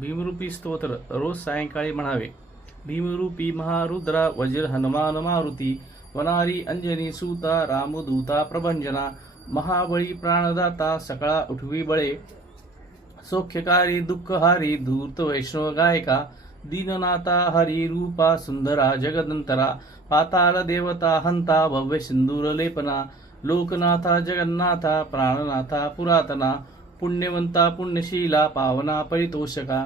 भीमरूपी स्तोत्र रोज सायंकाळी म्हणावे भीमरूपी महारुद्रा वज्र हनुमान मारुती वनारी अंजनी सूता रामदूता प्रभंजना महाबळी प्राणदाता सकाळा उठवी बळे सौख्यकारी दुःखहारी धूर्त वैष्णव गायका दीननाथा हरी रूपा सुंदरा जगदंतरा पाताल देवता हंता भव्य सिंदूर लेपना लोकनाथा जगन्नाथा प्राणनाथा पुरातना पुण्यवंता पुण्यशीला पावना परितोषका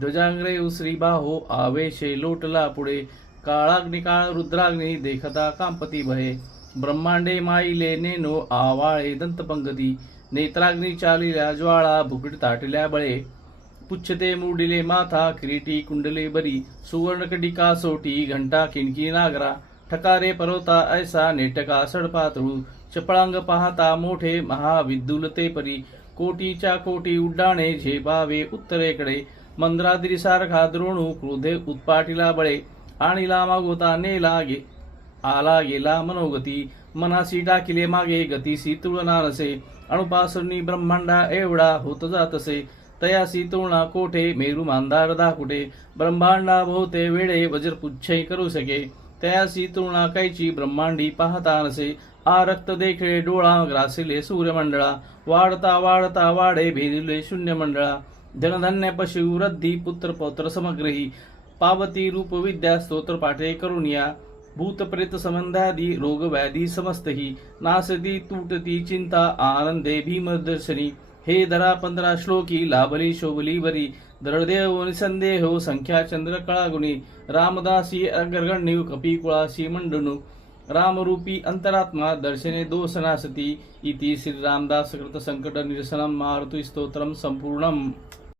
ध्वजांग्रे उसरी बाहो आवेशे लोटला पुढे काळाग्निकाळ रुद्राग्नी देखता कांपती भये ब्रह्मांडे माईले नेनो आवाळे दंतपंगती नेत्राग्नी चालिल्या ज्वाळा भुकट ताटल्या बळे पुच्छते मुडिले माथा किरीटी कुंडले बरी सुवर्णकटिका सोटी घंटा किणकी नागरा ठकारे पर्वता ऐसा नेटका सडपातळू चपळांग पाहता मोठे महाविद्युलते परी कोटीच्या कोटी उड्डाणे झेबावे उत्तरेकडे. मंद्राद्रीसारखा द्रोणू क्रोधे उत्पाटीला बळे. आणि मागोता नेला गे आला गेला मनोगती. मनासी टाकिले मागे गतीसी तुळना नसे अणुपासनी ब्रह्मांडा एवढा होत जातसे. तयासी तुळना कोठे मेरू मांदार दाकुटे ब्रह्मांडा भोवते वेळे वज्रपुच्छही करू सके. त्यासी तुळना कैची ब्रह्मांडी पाहता नसे. आ रक्त देखळे डोळा ग्रासिले सूर्यमंडळा. वाढता वाढता वाढे भेदिले शून्य मंडळा धनधन्य पशु वृद्धी पुत्र पौत्र समग्रही. पावती रूप विद्या स्तोत्र पाठे करुणिया भूत प्रेत संबंधादी रोग व्याधी समस्तही. नासदी तुटती चिंता आनंदे भीमदर्शनी. हे दरा पंधरा श्लोकी लाभली शोभली बरी. दृढदेव निसंदेहो संख्या चंद्र कळागुणी. रामदासी अग्रगण्यू कपिकुळासी मंडणू. रामरूपी अंतरात्मा दर्शने दोषनासती. इति श्री रामदास कृत